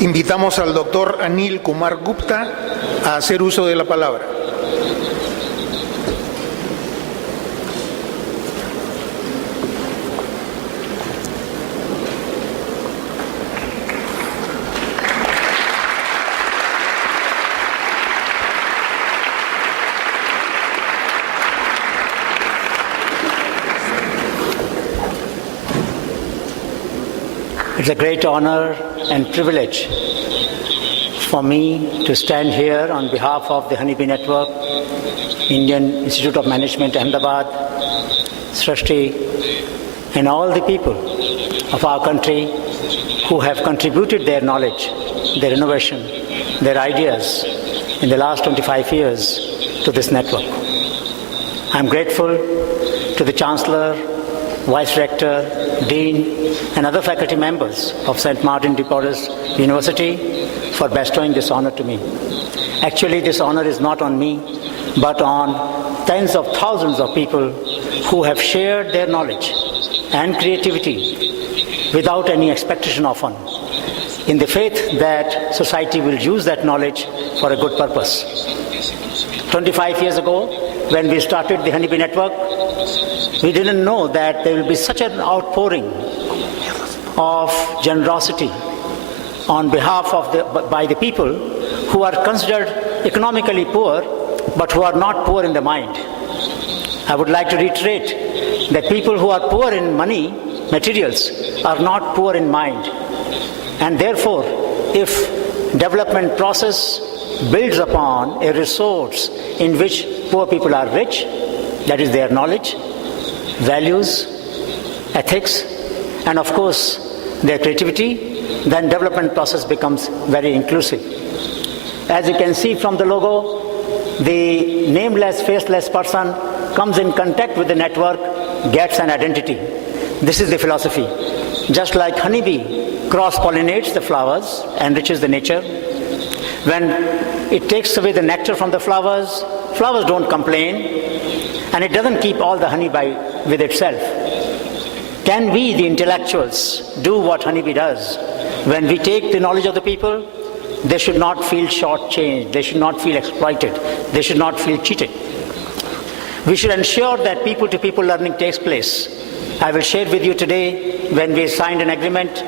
Invitamos al doctor Anil Kumar Gupta a hacer uso de la palabra. It's a great honor and privilege for me to stand here on behalf of the Honeybee Network, Indian Institute of Management, Ahmedabad, Srishti, and all the people of our country who have contributed their knowledge, their innovation, their ideas in the last 25 years to this network. I'm grateful to the Chancellor, Vice Rector, Dean, and other faculty members of St. Martin de Porres University for bestowing this honor to me. Actually, this honor is not on me, but on tens of thousands of people who have shared their knowledge and creativity without any expectation of one, in the faith that society will use that knowledge for a good purpose. 25 years ago, when we started the Honeybee Network, we didn't know that there will be such an outpouring of generosity on behalf of by the people who are considered economically poor, but who are not poor in the mind. I would like to reiterate that people who are poor in money, materials, are not poor in mind. And therefore, if development process builds upon a resource in which poor people are rich, that is their knowledge, values, ethics, and of course their creativity, then development process becomes very inclusive. As you can see from the logo, the nameless, faceless person comes in contact with the network, gets an identity. This is the philosophy. Just like honeybee cross-pollinates the flowers, enriches the nature, when it takes away the nectar from the flowers, flowers don't complain, and it doesn't keep all the honey with itself. Can we, the intellectuals, do what honeybee does? When we take the knowledge of the people, they should not feel shortchanged, they should not feel exploited, they should not feel cheated. We should ensure that people-to-people learning takes place. I will share with you today, when we signed an agreement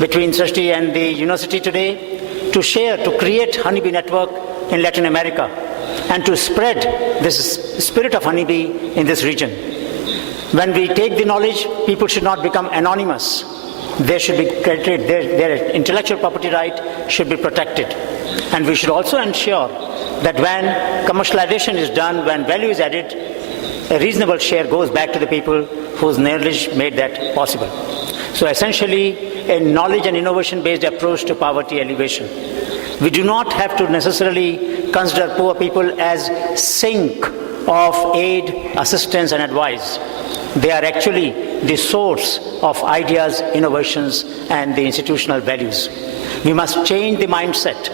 between Srishti and the university today, to create Honeybee Network in Latin America, and to spread this spirit of honeybee in this region. When we take the knowledge, people should not become anonymous. They should be credited, their intellectual property right should be protected. And we should also ensure that when commercialization is done, when value is added, a reasonable share goes back to the people whose knowledge made that possible. So essentially, a knowledge and innovation-based approach to poverty alleviation. We do not have to necessarily consider poor people as sink of aid, assistance, and advice. They are actually the source of ideas, innovations, and the institutional values. We must change the mindset,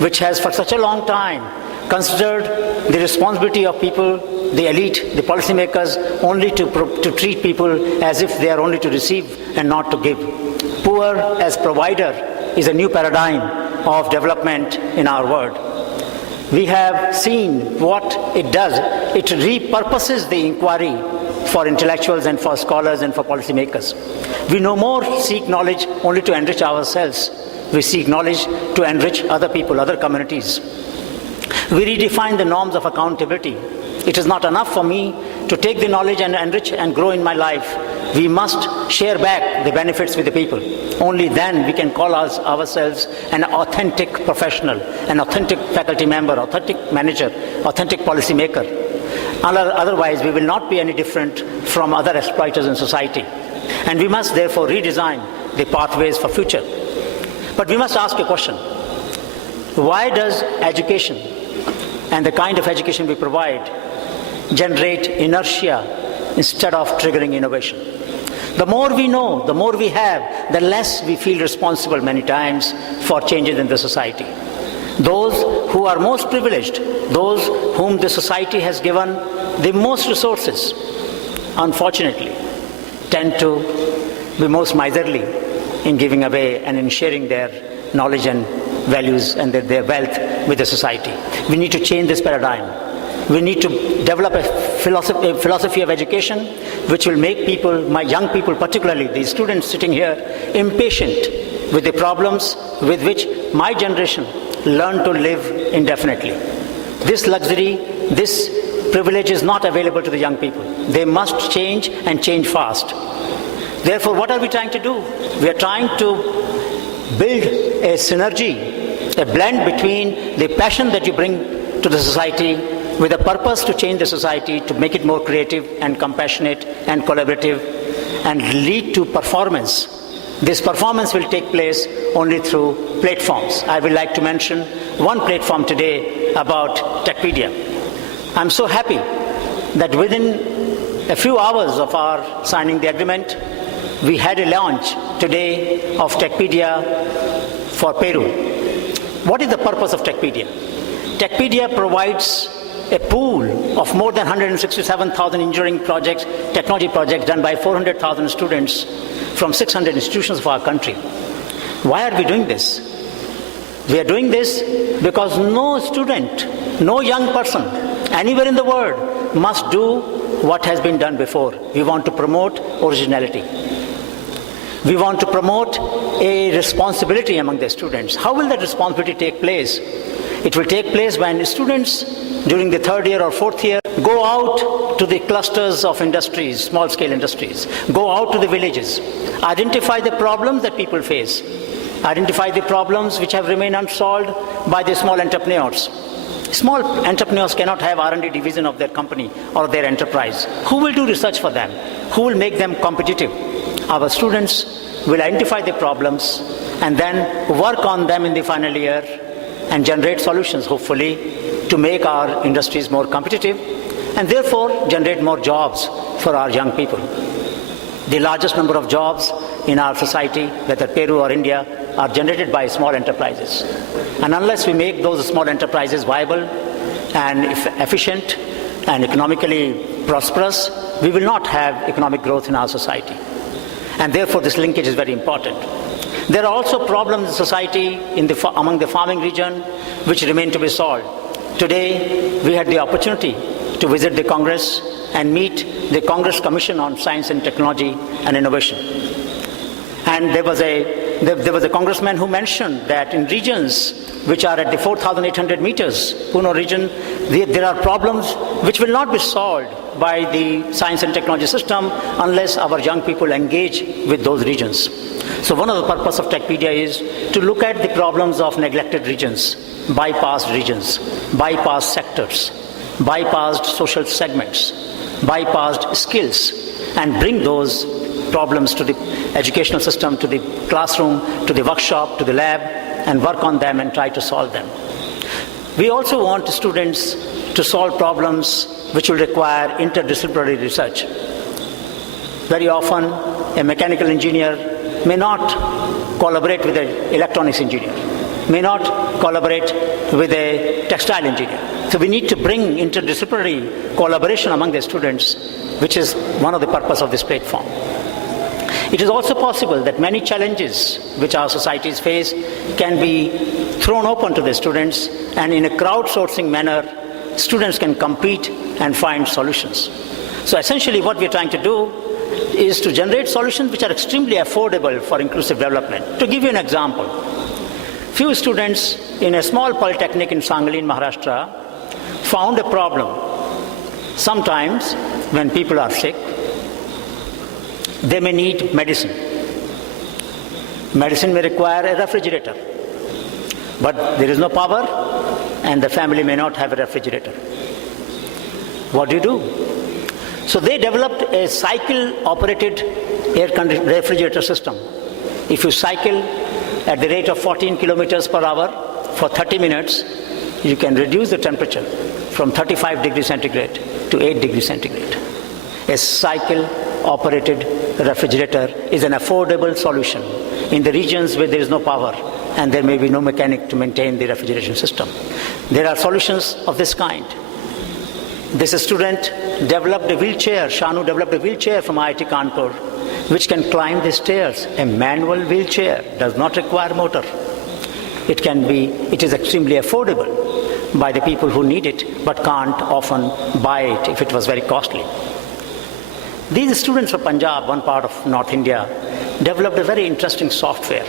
which has for such a long time considered the responsibility of people, the elite, the policymakers, only to treat people as if they are only to receive and not to give. Poor as provider is a new paradigm of development in our world. We have seen what it does. It repurposes the inquiry for intellectuals and for scholars and for policymakers. We no more seek knowledge only to enrich ourselves. We seek knowledge to enrich other people, other communities. We redefine the norms of accountability. It is not enough for me to take the knowledge and enrich and grow in my life. We must share back the benefits with the people. Only then we can call ourselves an authentic professional, an authentic faculty member, authentic manager, authentic policy maker. Otherwise, we will not be any different from other exploiters in society. And we must therefore redesign the pathways for future. But we must ask a question. Why does education and the kind of education we provide generate inertia instead of triggering innovation? The more we know, the more we have, the less we feel responsible many times for changes in the society. Those who are most privileged, those whom the society has given the most resources, unfortunately, tend to be most miserly in giving away and in sharing their knowledge and values and their wealth with the society. We need to change this paradigm. We need to develop a philosophy of education which will make people, my young people particularly, the students sitting here, impatient with the problems with which my generation learned to live indefinitely. This luxury, this privilege is not available to the young people. They must change and change fast. Therefore, what are we trying to do? We are trying to build a synergy, a blend between the passion that you bring to the society with a purpose to change the society, to make it more creative and compassionate and collaborative and lead to performance. This performance will take place only through platforms. I would like to mention one platform today about Techpedia. I'm so happy that within a few hours of our signing the agreement, we had a launch today of Techpedia for Peru. What is the purpose of Techpedia? Techpedia provides a pool of more than 167,000 engineering projects, technology projects done by 400,000 students from 600 institutions of our country. Why are we doing this? We are doing this because no student, no young person, anywhere in the world must do what has been done before. We want to promote originality. We want to promote a responsibility among the students. How will that responsibility take place? It will take place when students during the third year or fourth year go out to the clusters of industries, small-scale industries, go out to the villages, identify the problems that people face, identify the problems which have remained unsolved by the small entrepreneurs. Small entrepreneurs cannot have R&D division of their company or their enterprise. Who will do research for them? Who will make them competitive? Our students will identify the problems and then work on them in the final year and generate solutions, hopefully, to make our industries more competitive and therefore generate more jobs for our young people. The largest number of jobs in our society, whether Peru or India, are generated by small enterprises. And unless we make those small enterprises viable and efficient and economically prosperous, we will not have economic growth in our society. And therefore this linkage is very important. There are also problems in society among the farming region which remain to be solved. Today, we had the opportunity to visit the Congress and meet the Congress Commission on Science and Technology and Innovation. And there was a congressman who mentioned that in regions which are at the 4,800 meters, Puno region, there are problems which will not be solved by the science and technology system unless our young people engage with those regions. So one of the purposes of Techpedia is to look at the problems of neglected regions, bypassed regions, bypassed sectors, bypassed social segments, bypassed skills, and bring those problems to the educational system, to the classroom, to the workshop, to the lab, and work on them and try to solve them. We also want students to solve problems which will require interdisciplinary research. Very often, a mechanical engineer may not collaborate with an electronics engineer, may not collaborate with a textile engineer. So we need to bring interdisciplinary collaboration among the students, which is one of the purposes of this platform. It is also possible that many challenges which our societies face can be thrown open to the students, and in a crowdsourcing manner, students can compete and find solutions. So essentially what we're trying to do is to generate solutions which are extremely affordable for inclusive development. To give you an example, few students in a small polytechnic in Sangli in Maharashtra found a problem. Sometimes when people are sick, they may need medicine. Medicine may require a refrigerator, but there is no power and the family may not have a refrigerator. What do? So they developed a cycle-operated refrigerator system. If you cycle at the rate of 14 kilometers per hour for 30 minutes, you can reduce the temperature from 35 degrees centigrade to 8 degrees centigrade. A cycle-operated refrigerator is an affordable solution in the regions where there is no power and there may be no mechanic to maintain the refrigeration system. There are solutions of this kind. This student developed a wheelchair, Shanu developed a wheelchair from IIT Kanpur, which can climb the stairs. A manual wheelchair does not require motor. It is extremely affordable by the people who need it, but can't often buy it if it was very costly. These students from Punjab, one part of North India, developed a very interesting software.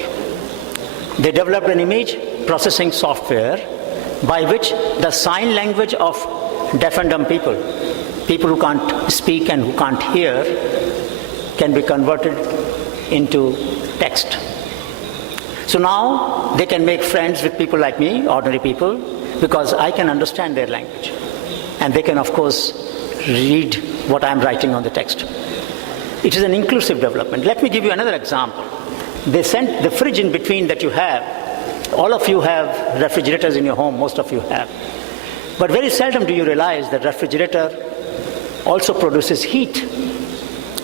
They developed an image processing software by which the sign language of deaf and dumb people who can't speak and who can't hear, can be converted into text. So now they can make friends with people like me, ordinary people, because I can understand their language. And they can, of course, read what I'm writing on the text. It is an inclusive development. Let me give you another example. They sent the fridge in between that you have. All of you have refrigerators in your home, most of you have. But very seldom do you realize that refrigerator also produces heat.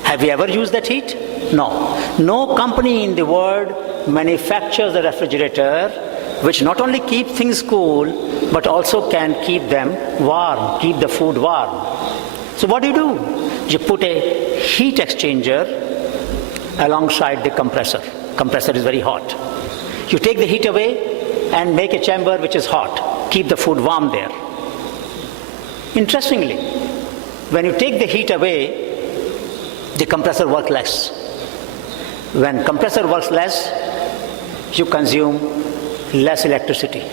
Have you ever used that heat? No. No company in the world manufactures a refrigerator which not only keeps things cool, but also can keep them warm, keep the food warm. So what do? You put a heat exchanger alongside the compressor. Compressor is very hot. You take the heat away and make a chamber which is hot. Keep the food warm there. Interestingly, when you take the heat away, the compressor works less. When compressor works less, you consume less electricity.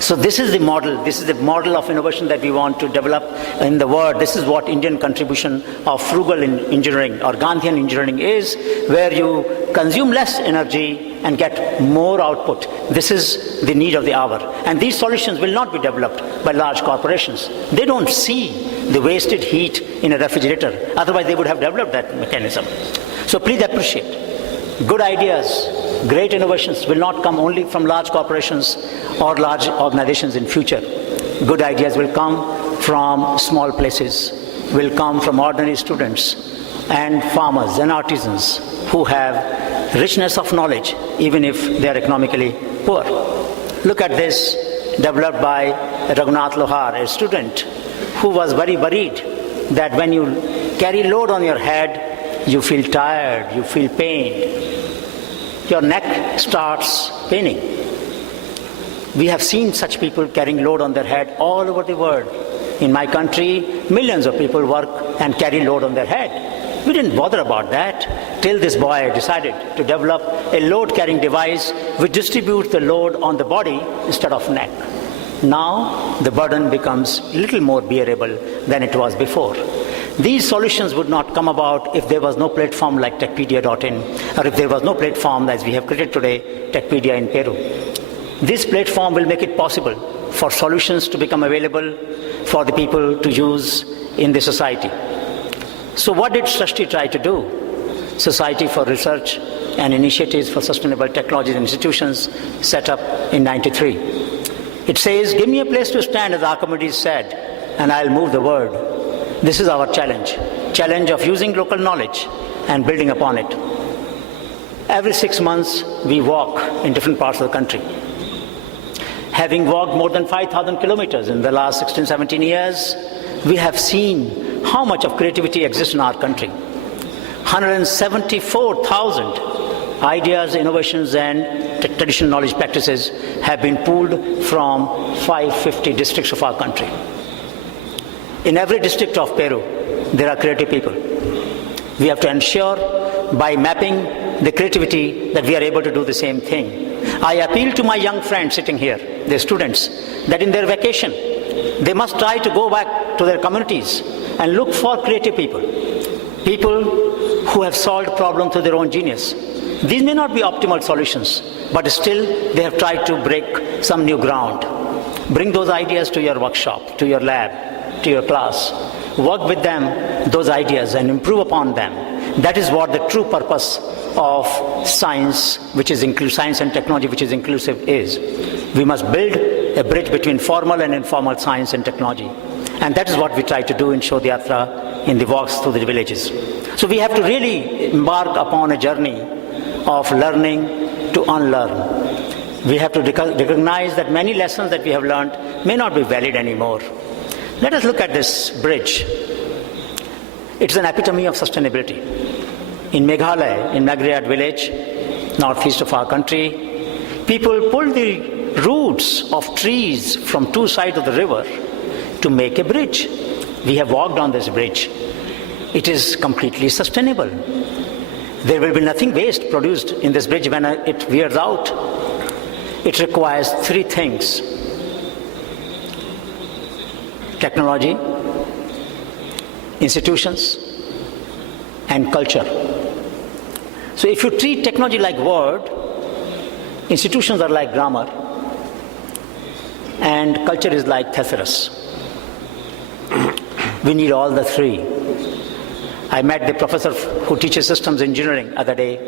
So this is the model of innovation that we want to develop in the world. This is what Indian contribution of frugal engineering or Gandhian engineering is, where you consume less energy and get more output. This is the need of the hour. And these solutions will not be developed by large corporations. They don't see the wasted heat in a refrigerator. Otherwise, they would have developed that mechanism. So please appreciate. Good ideas, great innovations will not come only from large corporations or large organizations in future. Good ideas will come from small places, will come from ordinary students and farmers and artisans who have richness of knowledge, even if they are economically poor. Look at this, developed by Raghunath Lohar, a student who was very worried that when you carry load on your head, you feel tired, you feel pain. Your neck starts paining. We have seen such people carrying load on their head all over the world. In my country, millions of people work and carry load on their head. We didn't bother about that till this boy decided to develop a load-carrying device which distributes the load on the body instead of neck. Now, the burden becomes a little more bearable than it was before. These solutions would not come about if there was no platform like Techpedia.in, or if there was no platform as we have created today, Techpedia in Peru. This platform will make it possible for solutions to become available for the people to use in the society. So what did Srishti try to do? Society for Research and Initiatives for Sustainable Technologies and Institutions, set up in '93. It says, give me a place to stand, as Archimedes said, and I'll move the world. This is our challenge of using local knowledge and building upon it. Every 6 months, we walk in different parts of the country. Having walked more than 5,000 kilometers in the last 16, 17 years, we have seen how much of creativity exists in our country. 174,000 ideas, innovations, and traditional knowledge practices have been pooled from 550 districts of our country. In every district of Peru, there are creative people. We have to ensure by mapping the creativity that we are able to do the same thing. I appeal to my young friends sitting here, the students, that in their vacation, they must try to go back to their communities and look for creative people who have solved problems through their own genius. These may not be optimal solutions, but still they have tried to break some new ground. Bring those ideas to your workshop, to your lab, to your class. Work with them, those ideas, and improve upon them. That is what the true purpose of science, science and technology, which is inclusive, is. We must build a bridge between formal and informal science and technology. And that is what we try to do in Shodhyatra, in the walks through the villages. So we have to really embark upon a journey of learning to unlearn. We have to recognize that many lessons that we have learned may not be valid anymore. Let us look at this bridge. It's an epitome of sustainability. In Meghalaya, in Nagriyat village, northeast of our country, People pulled the roots of trees from two sides of the river to make a bridge. We have walked on this bridge. It is completely sustainable. There will be nothing waste produced in this bridge when it wears out. It requires three things: technology, institutions, and culture. So if you treat technology like word, institutions are like grammar, and culture is like thesaurus. We need all the three. I met the professor who teaches systems engineering other day,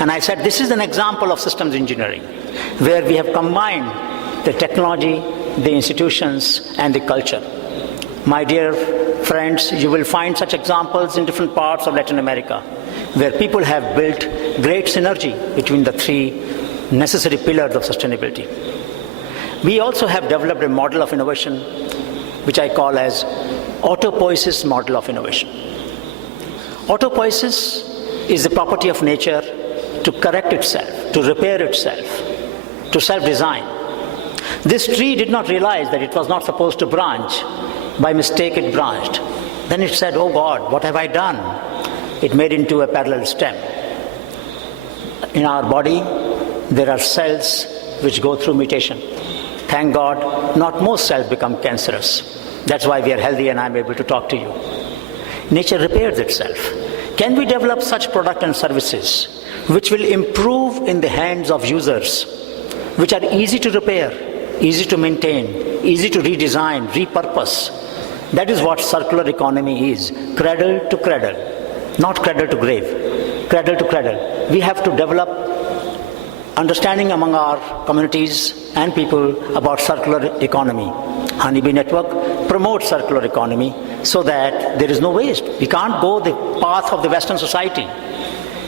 and I said, this is an example of systems engineering, where we have combined the technology, the institutions, and the culture. My dear friends, you will find such examples in different parts of Latin America, where people have built great synergy between the three necessary pillars of sustainability. We also have developed a model of innovation, which I call as autopoiesis model of innovation. Autopoiesis is the property of nature to correct itself, to repair itself, to self-design. This tree did not realize that it was not supposed to branch. By mistake, it branched. Then it said, oh God, what have I done? It made into a parallel stem. In our body, there are cells which go through mutation. Thank God, not most cells become cancerous. That's why we are healthy and I'm able to talk to you. Nature repairs itself. Can we develop such products and services which will improve in the hands of users, which are easy to repair, easy to maintain, easy to redesign, repurpose? That is what circular economy is, cradle to cradle, not cradle to grave, cradle to cradle. We have to develop understanding among our communities and people about circular economy. Honeybee Network promotes circular economy so that there is no waste. We can't go the path of the Western society.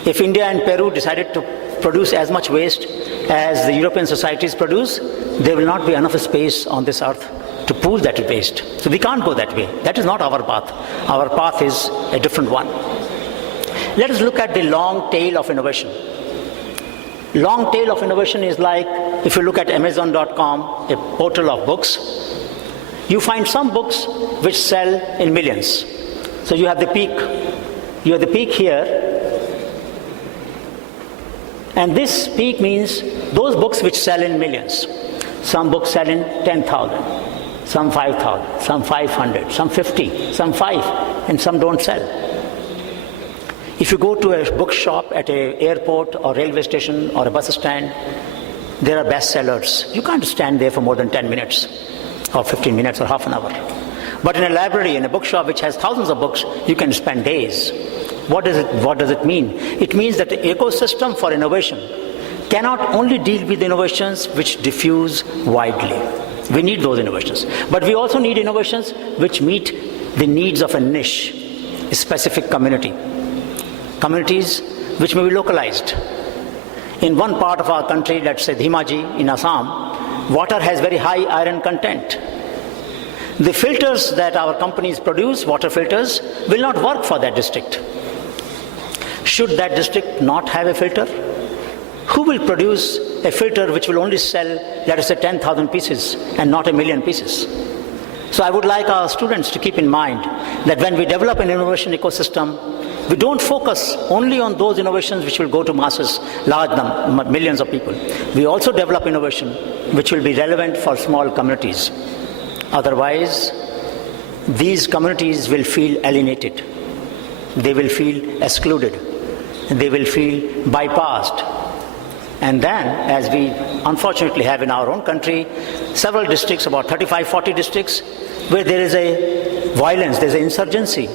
If India and Peru decided to produce as much waste as the European societies produce, there will not be enough space on this earth to pool that waste. So we can't go that way. That is not our path. Our path is a different one. Let us look at the long tail of innovation. Long tail of innovation is like, if you look at Amazon.com, a portal of books, you find some books which sell in millions. So you have the peak. You have the peak here. And this peak means those books which sell in millions. Some books sell in 10,000, some 5,000, some 500, some 50, some 5, and some don't sell. If you go to a bookshop at an airport or railway station or a bus stand, there are bestsellers. You can't stand there for more than 10 minutes or 15 minutes or half an hour. But in a library, in a bookshop which has thousands of books, you can spend days. What does it mean? It means that the ecosystem for innovation cannot only deal with innovations which diffuse widely. We need those innovations. But we also need innovations which meet the needs of a niche, a specific community. Communities which may be localized. In one part of our country, let's say Dhimaji in Assam, water has very high iron content. The filters that our companies produce, water filters, will not work for that district. Should that district not have a filter? Who will produce a filter which will only sell, let us say, 10,000 pieces and not 1 million pieces? So I would like our students to keep in mind that when we develop an innovation ecosystem, we don't focus only on those innovations which will go to masses, millions of people. We also develop innovation which will be relevant for small communities. Otherwise, these communities will feel alienated. They will feel excluded. They will feel bypassed. And then, as we unfortunately have in our own country, several districts, about 35, 40 districts, where there is a violence, there's an insurgency,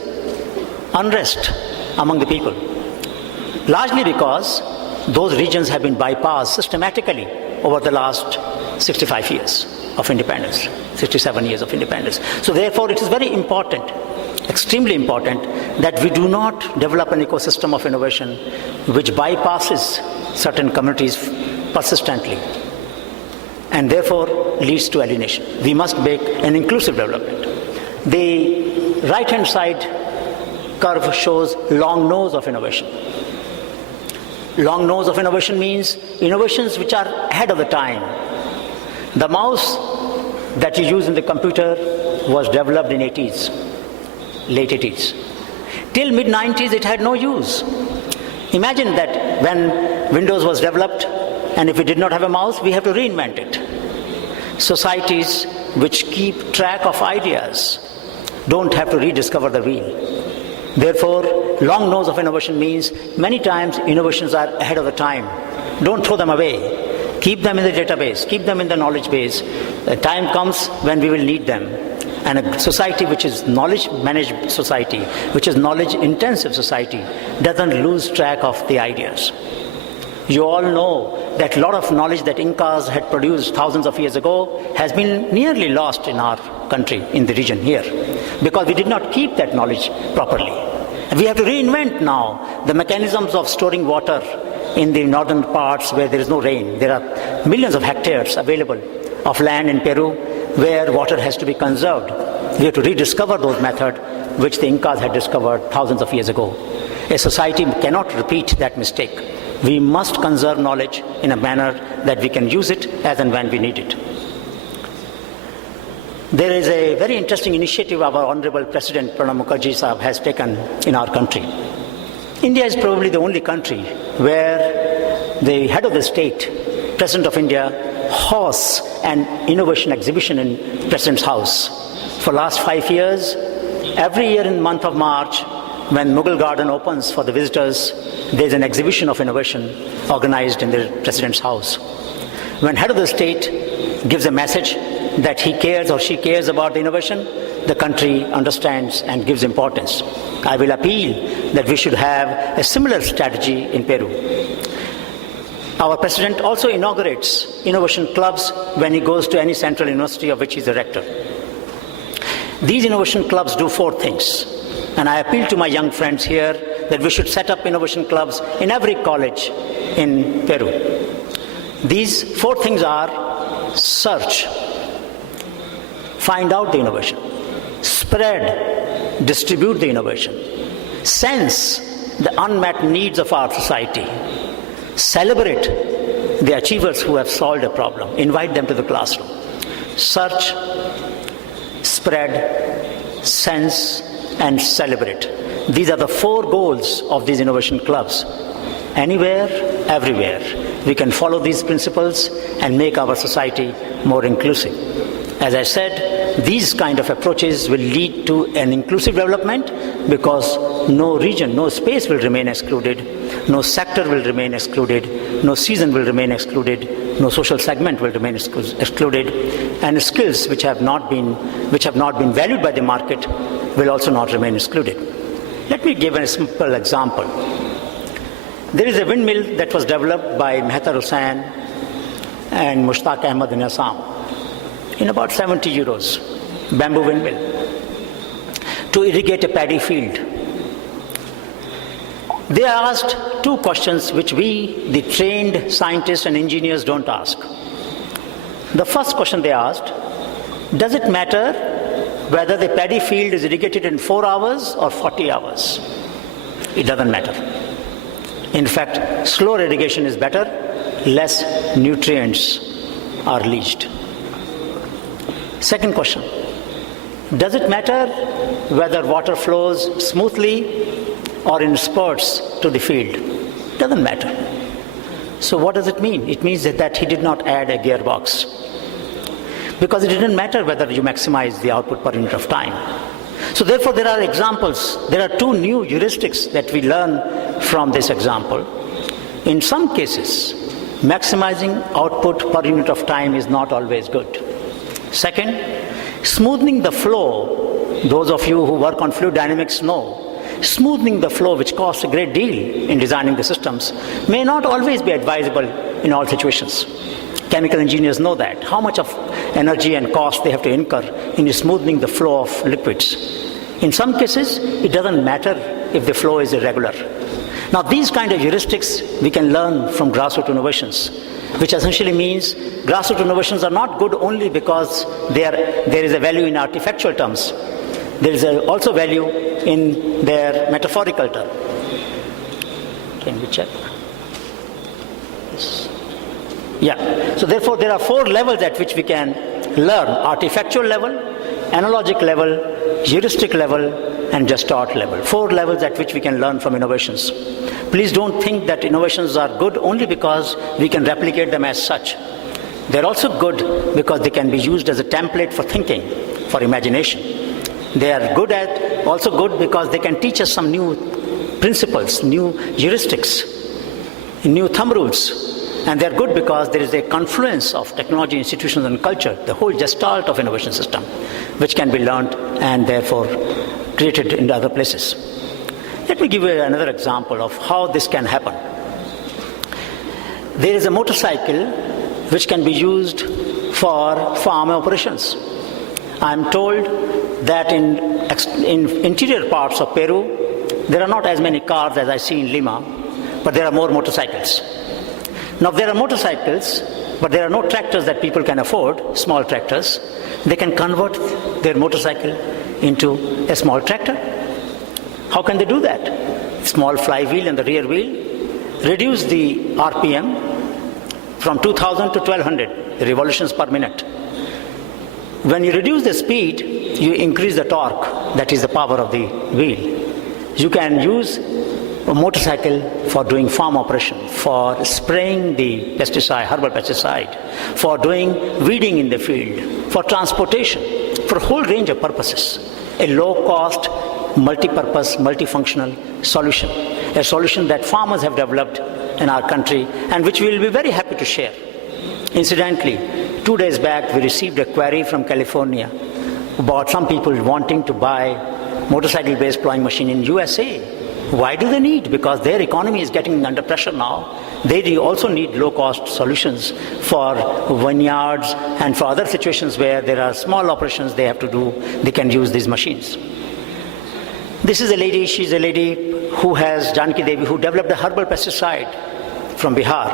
unrest among the people. Largely because those regions have been bypassed systematically over the last 65 years of independence, 67 years of independence. So therefore, it is very important, extremely important, that we do not develop an ecosystem of innovation which bypasses certain communities persistently and therefore leads to alienation. We must make an inclusive development. The right-hand side curve shows long nose of innovation. Long nose of innovation means innovations which are ahead of the time. The mouse that you use in the computer was developed in 80s, late 80s. Till mid-90s, it had no use. Imagine that when Windows was developed, and if we did not have a mouse, we have to reinvent it. Societies which keep track of ideas don't have to rediscover the wheel. Therefore, long nose of innovation means many times innovations are ahead of the time. Don't throw them away. Keep them in the database, keep them in the knowledge base. The time comes when we will need them. And a society which is knowledge-managed society, which is knowledge-intensive society, doesn't lose track of the ideas. You all know that a lot of knowledge that Incas had produced thousands of years ago has been nearly lost in our country, in the region here, because we did not keep that knowledge properly. And we have to reinvent now the mechanisms of storing water in the northern parts where there is no rain. There are millions of hectares available of land in Peru where water has to be conserved. We have to rediscover those methods which the Incas had discovered thousands of years ago. A society cannot repeat that mistake. We must conserve knowledge in a manner that we can use it as and when we need it. There is a very interesting initiative our Honorable President Pranab Mukherjee Sahab has taken in our country. India is probably the only country where the head of the state, President of India, hosts an innovation exhibition in President's House. For the last 5 years, every year in the month of March, when Mughal Garden opens for the visitors, there is an exhibition of innovation organized in the President's House. When head of the state gives a message that he cares or she cares about the innovation, the country understands and gives importance. I will appeal that we should have a similar strategy in Peru. Our president also inaugurates innovation clubs when he goes to any central university of which he is the rector. These innovation clubs do 4 things, and I appeal to my young friends here that we should set up innovation clubs in every college in Peru. These 4 things are: search, find out the innovation; spread, distribute the innovation; sense the unmet needs of our society; celebrate the achievers who have solved a problem, invite them to the classroom. Search, spread, sense, and celebrate. These are the 4 goals of these innovation clubs. Anywhere, everywhere, we can follow these principles and make our society more inclusive. As I said, these kind of approaches will lead to an inclusive development, because no region, no space will remain excluded, no sector will remain excluded, no season will remain excluded, no social segment will remain excluded, and skills which have not been valued by the market will also not remain excluded. Let me give a simple example. There is a windmill that was developed by Mehtar Hussain and Mushtaq Ahmad in Assam in about 70 euros, bamboo windmill, to irrigate a paddy field. They asked 2 questions which we, the trained scientists and engineers, don't ask. The first question they asked: does it matter whether the paddy field is irrigated in 4 hours or 40 hours? It doesn't matter. In fact, slow irrigation is better, less nutrients are leached. Second question: does it matter whether water flows smoothly or in spurts to the field? Doesn't matter. So what does it mean? It means that he did not add a gearbox, because it didn't matter whether you maximize the output per unit of time. So therefore, there are examples. There are 2 new heuristics that we learn from this example. In some cases, maximizing output per unit of time is not always good. Second, smoothing the flow. Those of you who work on fluid dynamics know, smoothing the flow, which costs a great deal in designing the systems, may not always be advisable in all situations. Chemical engineers know that, how much of energy and cost they have to incur in smoothing the flow of liquids. In some cases, it doesn't matter if the flow is irregular. Now, these kind of heuristics we can learn from grassroots innovations, which essentially means grassroots innovations are not good only because there is a value in artifactual terms. There is also value in their metaphorical term. Can we check? Yeah. So therefore, there are 4 levels at which we can learn: artifactual level, analogic level, heuristic level, and gestalt level. 4 levels at which we can learn from innovations. Please don't think that innovations are good only because we can replicate them as such. They're also good because they can be used as a template for thinking, for imagination. They are also good because they can teach us some new principles, new heuristics, new thumb rules. And they're good because there is a confluence of technology, institutions, and culture, the whole gestalt of innovation system, which can be learned and therefore created in other places. Let me give you another example of how this can happen. There is a motorcycle which can be used for farm operations. I'm told that in interior parts of Peru, there are not as many cars as I see in Lima, but there are more motorcycles. Now, there are motorcycles, but there are no tractors that people can afford, small tractors. They can convert their motorcycle into a small tractor. How can they do that? Small flywheel and the rear wheel. Reduce the RPM from 2000 to 1200 revolutions per minute. When you reduce the speed, you increase the torque, that is the power of the wheel. You can use a motorcycle for doing farm operation, for spraying the pesticide, herbal pesticide, for doing weeding in the field, for transportation, for a whole range of purposes. A low-cost, multi-purpose, multifunctional solution. A solution that farmers have developed in our country and which we will be very happy to share. Incidentally, 2 days back we received a query from California about some people wanting to buy motorcycle-based plowing machine in USA. Why do they need? Because their economy is getting under pressure now. They also need low-cost solutions for vineyards and for other situations where there are small operations they have to do. They can use these machines. This is a lady, she's a lady who has, Janki Devi, who developed a herbal pesticide from Bihar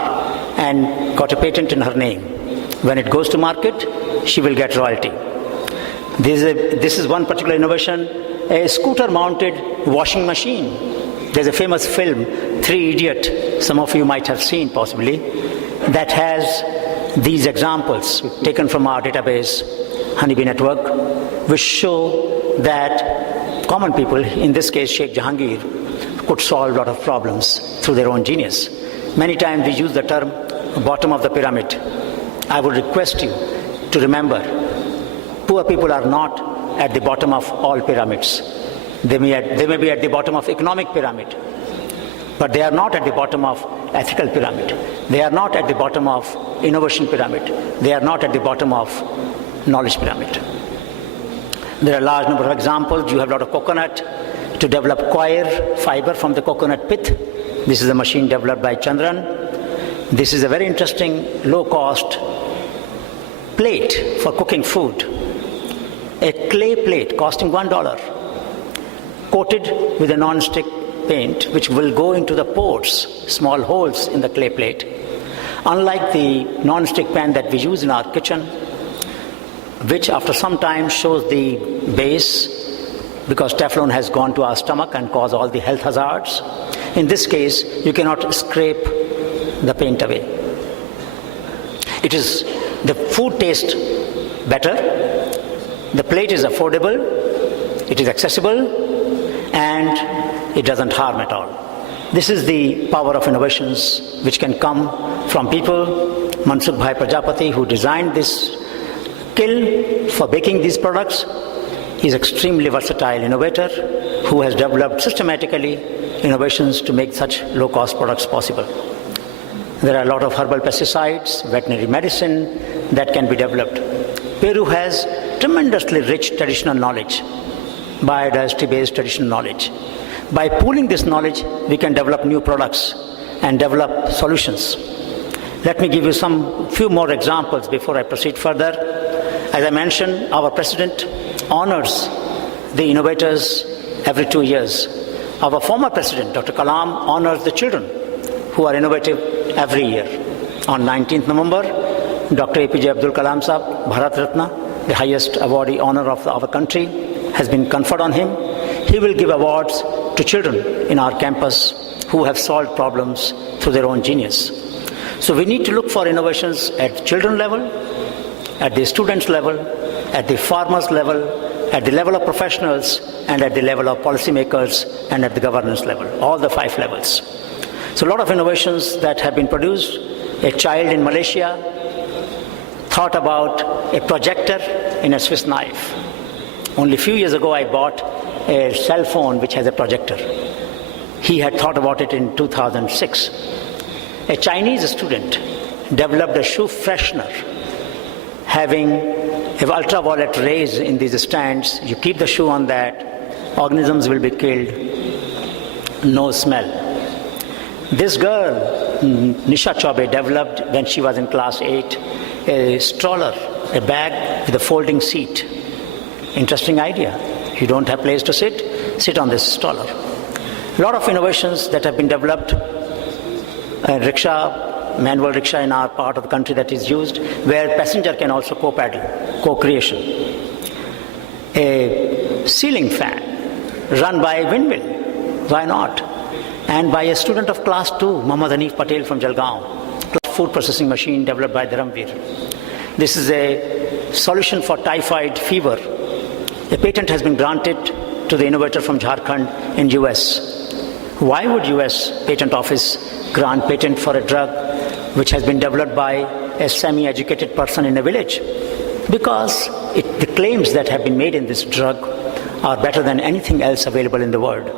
and got a patent in her name. When it goes to market, she will get royalty. This is one particular innovation, a scooter-mounted washing machine. There's a famous film, Three Idiot, some of you might have seen possibly, that has these examples taken from our database, Honeybee Network, which show that common people, in this case Sheikh Jahangir, could solve a lot of problems through their own genius. Many times we use the term bottom of the pyramid. I would request you to remember, poor people are not at the bottom of all pyramids. They may be at the bottom of economic pyramid, but they are not at the bottom of ethical pyramid. They are not at the bottom of innovation pyramid. They are not at the bottom of knowledge pyramid. There are a large number of examples. You have a lot of coconut to develop coir fiber from the coconut pith. This is a machine developed by Chandran. This is a very interesting low-cost plate for cooking food. A clay plate costing $1. Coated with a non-stick paint which will go into the pores, small holes in the clay plate. Unlike the non-stick pan that we use in our kitchen, which after some time shows the base because Teflon has gone to our stomach and caused all the health hazards. In this case, you cannot scrape the paint away. The food tastes better, the plate is affordable, it is accessible, and it doesn't harm at all. This is the power of innovations which can come from people. Mansukh Bhai Prajapati, who designed this kiln for baking these products, is extremely versatile innovator who has developed systematically innovations to make such low-cost products possible. There are a lot of herbal pesticides, veterinary medicine that can be developed. Peru has tremendously rich traditional knowledge, biodiversity-based traditional knowledge. By pooling this knowledge, we can develop new products and develop solutions. Let me give you few more examples before I proceed further. As I mentioned, our president honors the innovators every 2 years. Our former president, Dr. Kalam, honors the children who are innovative every year. On 19th November, Dr. APJ Abdul Kalam Sahab, Bharat Ratna, the highest awardee honor of our country, has been conferred on him. He will give awards to children in our campus who have solved problems through their own genius. So we need to look for innovations at children level, at the students level, at the farmers level, at the level of professionals, and at the level of policymakers, and at the governance level, all the 5 levels. So a lot of innovations that have been produced. A child in Malaysia thought about a projector in a Swiss knife. Only a few years ago, I bought a cell phone which has a projector. He had thought about it in 2006. A Chinese student developed a shoe freshener having ultraviolet rays in these stands. You keep the shoe on that, organisms will be killed, no smell. This girl, Nisha Chaubey, developed when she was in class 8 a stroller, a bag with a folding seat. Interesting idea. You don't have place to sit on this stroller. A lot of innovations that have been developed. Manual rickshaw in our part of the country that is used, where passenger can also co-paddle, co-creation. A ceiling fan run by a windmill, why not? And by a student of class 2, Muhammad Hanif Patel from Jalgaon, food processing machine developed by Dharamveer. This is a solution for typhoid fever. A patent has been granted to the innovator from Jharkhand in US. Why would US Patent Office grant patent for a drug which has been developed by a semi-educated person in a village? Because the claims that have been made in this drug are better than anything else available in the world.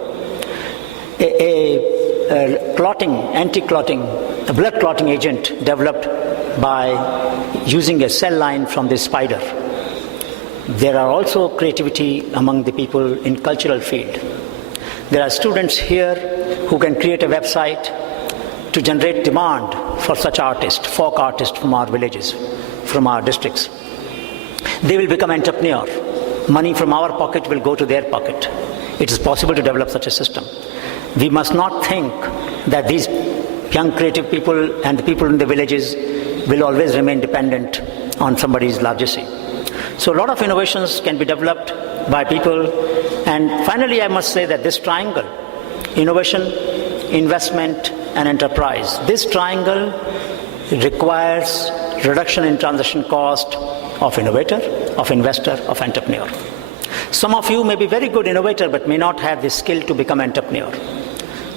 A blood clotting agent developed by using a cell line from this spider. There are also creativity among the people in cultural field. There are students here who can create a website to generate demand for such artists, folk artists from our villages, from our districts. They will become entrepreneur. Money from our pocket will go to their pocket. It is possible to develop such a system. We must not think that these young creative people and the people in the villages will always remain dependent on somebody's largesse. So a lot of innovations can be developed by people. And finally, I must say that this triangle, innovation, investment, and enterprise, this triangle requires reduction in transaction cost of innovator, of investor, of entrepreneur. Some of you may be very good innovator but may not have the skill to become entrepreneur.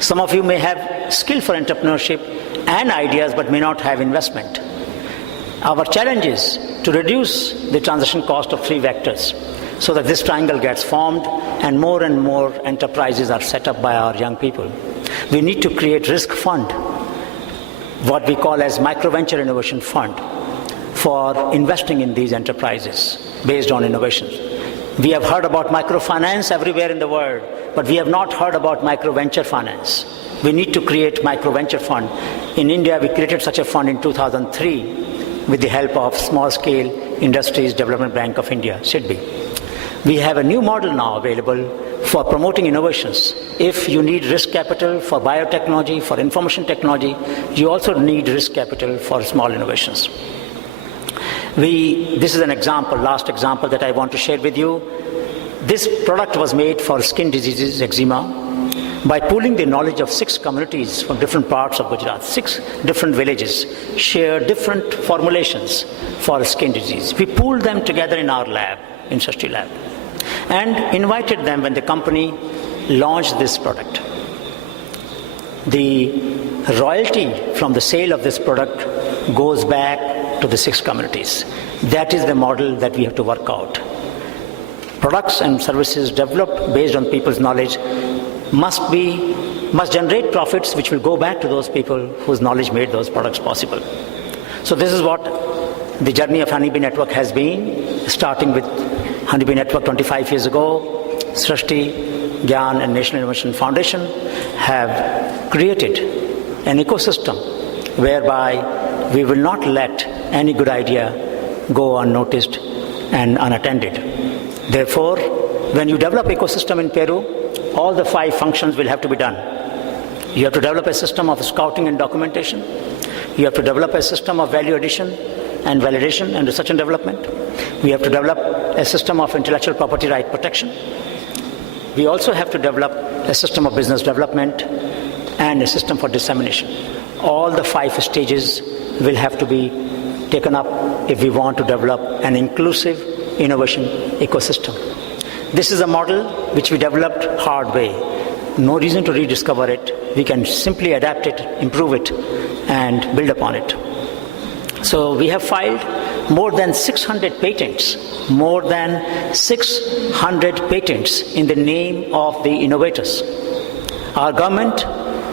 Some of you may have skill for entrepreneurship and ideas but may not have investment. Our challenge is to reduce the transaction cost of 3 vectors so that this triangle gets formed and more enterprises are set up by our young people. We need to create risk fund, what we call as micro-venture innovation fund, for investing in these enterprises based on innovations. We have heard about microfinance everywhere in the world, but we have not heard about micro-venture finance. We need to create micro-venture fund. In India, we created such a fund in 2003 with the help of Small Scale Industries Development Bank of India, SIDBI. We have a new model now available for promoting innovations. If you need risk capital for biotechnology, for information technology, you also need risk capital for small innovations. This is an example, last example that I want to share with you. This product was made for skin diseases, eczema, by pooling the knowledge of 6 communities from different parts of Gujarat. 6 different villages share different formulations for skin disease. We pooled them together in our lab, in Srishti Lab, and invited them when the company launched this product. The royalty from the sale of this product goes back to the 6 communities. That is the model that we have to work out. Products and services developed based on people's knowledge must generate profits which will go back to those people whose knowledge made those products possible. So this is what the journey of Honeybee Network has been, starting with Honeybee Network 25 years ago. Srishti, Gyan and National Innovation Foundation have created an ecosystem whereby we will not let any good idea go unnoticed and unattended. Therefore, when you develop ecosystem in Peru, all the 5 functions will have to be done. You have to develop a system of scouting and documentation. You have to develop a system of value addition and validation and research and development. We have to develop a system of intellectual property right protection. We also have to develop a system of business development and a system for dissemination. All the 5 stages will have to be taken up if we want to develop an inclusive innovation ecosystem. This is a model which we developed hard way. No reason to rediscover it. We can simply adapt it, improve it, and build upon it. So we have filed more than 600 patents, more than 600 patents in the name of the innovators. Our government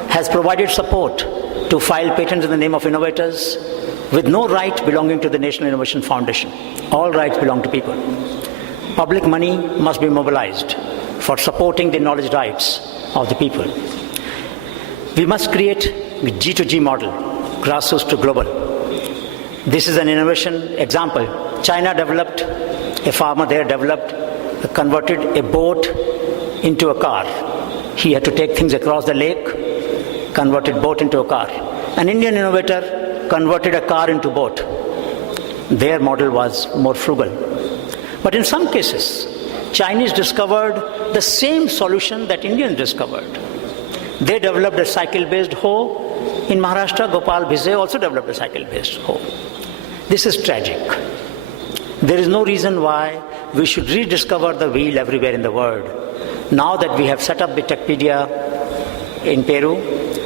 has provided support to file patents in the name of innovators with no right belonging to the National Innovation Foundation. All rights belong to people. Public money must be mobilized for supporting the knowledge rights of the people. We must create a G2G model, grassroots to global. This is an innovation example. China developed, a farmer there converted a boat into a car. He had to take things across the lake, converted boat into a car. An Indian innovator converted a car into boat. Their model was more frugal. But in some cases, Chinese discovered the same solution that Indians discovered. They developed a cycle-based hoe. In Maharashtra, Gopal Bhise also developed a cycle-based hoe. This is tragic. There is no reason why we should rediscover the wheel everywhere in the world. Now that we have set up the Techpedia in Peru,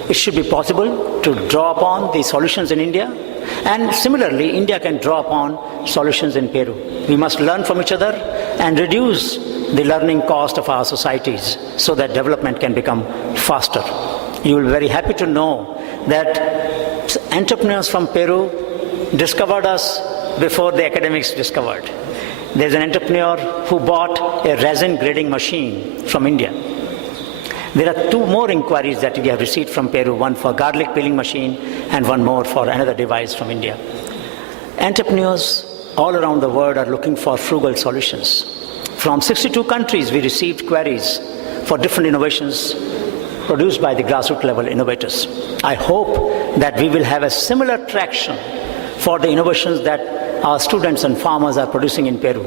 it should be possible to draw upon the solutions in India, and similarly, India can draw upon solutions in Peru. We must learn from each other and reduce the learning cost of our societies so that development can become faster. You will be very happy to know that entrepreneurs from Peru discovered us before the academics discovered. There's an entrepreneur who bought a resin grading machine from India. There are 2 more inquiries that we have received from Peru, one for garlic peeling machine and one more for another device from India. Entrepreneurs all around the world are looking for frugal solutions. From 62 countries, we received queries for different innovations produced by the grassroots level innovators. I hope that we will have a similar traction for the innovations that our students and farmers are producing in Peru.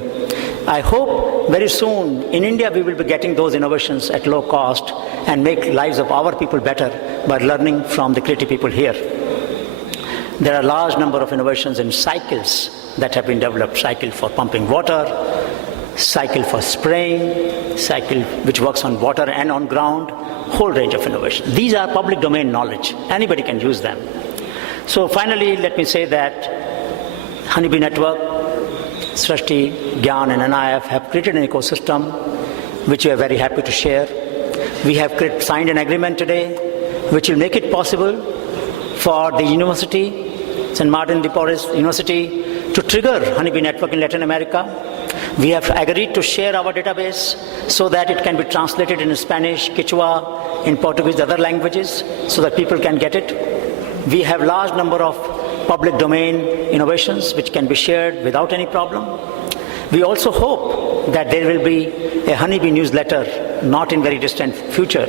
I hope very soon in India we will be getting those innovations at low cost and make lives of our people better by learning from the creative people here. There are a large number of innovations in cycles that have been developed. Cycle for pumping water, cycle for spraying, cycle which works on water and on ground, whole range of innovation. These are public domain knowledge. Anybody can use them. So finally, let me say that Honeybee Network, Srishti, Gyan and NIF have created an ecosystem which we are very happy to share. We have signed an agreement today which will make it possible for the university, St. Martin de Porres University, to trigger Honeybee Network in Latin America. We have agreed to share our database so that it can be translated in Spanish, Quechua, in Portuguese, other languages, so that people can get it. We have large number of public domain innovations which can be shared without any problem. We also hope that there will be a Honeybee newsletter, not in very distant future,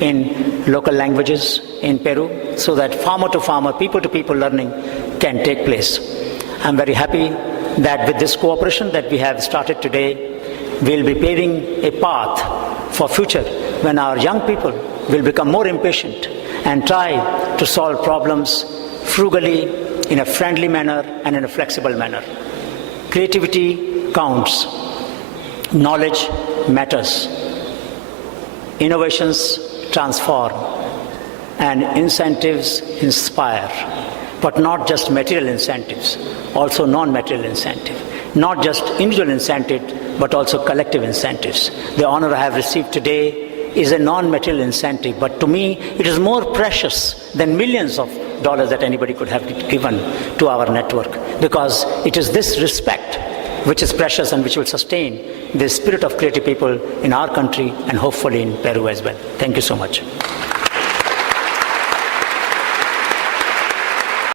in local languages in Peru, so that farmer to farmer, people to people learning can take place. I'm very happy that with this cooperation that we have started today, we'll be paving a path for future when our young people will become more impatient and try to solve problems frugally, in a friendly manner and in a flexible manner. Creativity counts. Knowledge matters. Innovations transform. And incentives inspire. But not just material incentives, also non-material incentive. Not just individual incentive, but also collective incentives. The honor I have received today is a non-material incentive, but to me it is more precious than millions of dollars that anybody could have given to our network, because it is this respect which is precious and which will sustain the spirit of creative people in our country and hopefully in Peru as well. Thank you so much.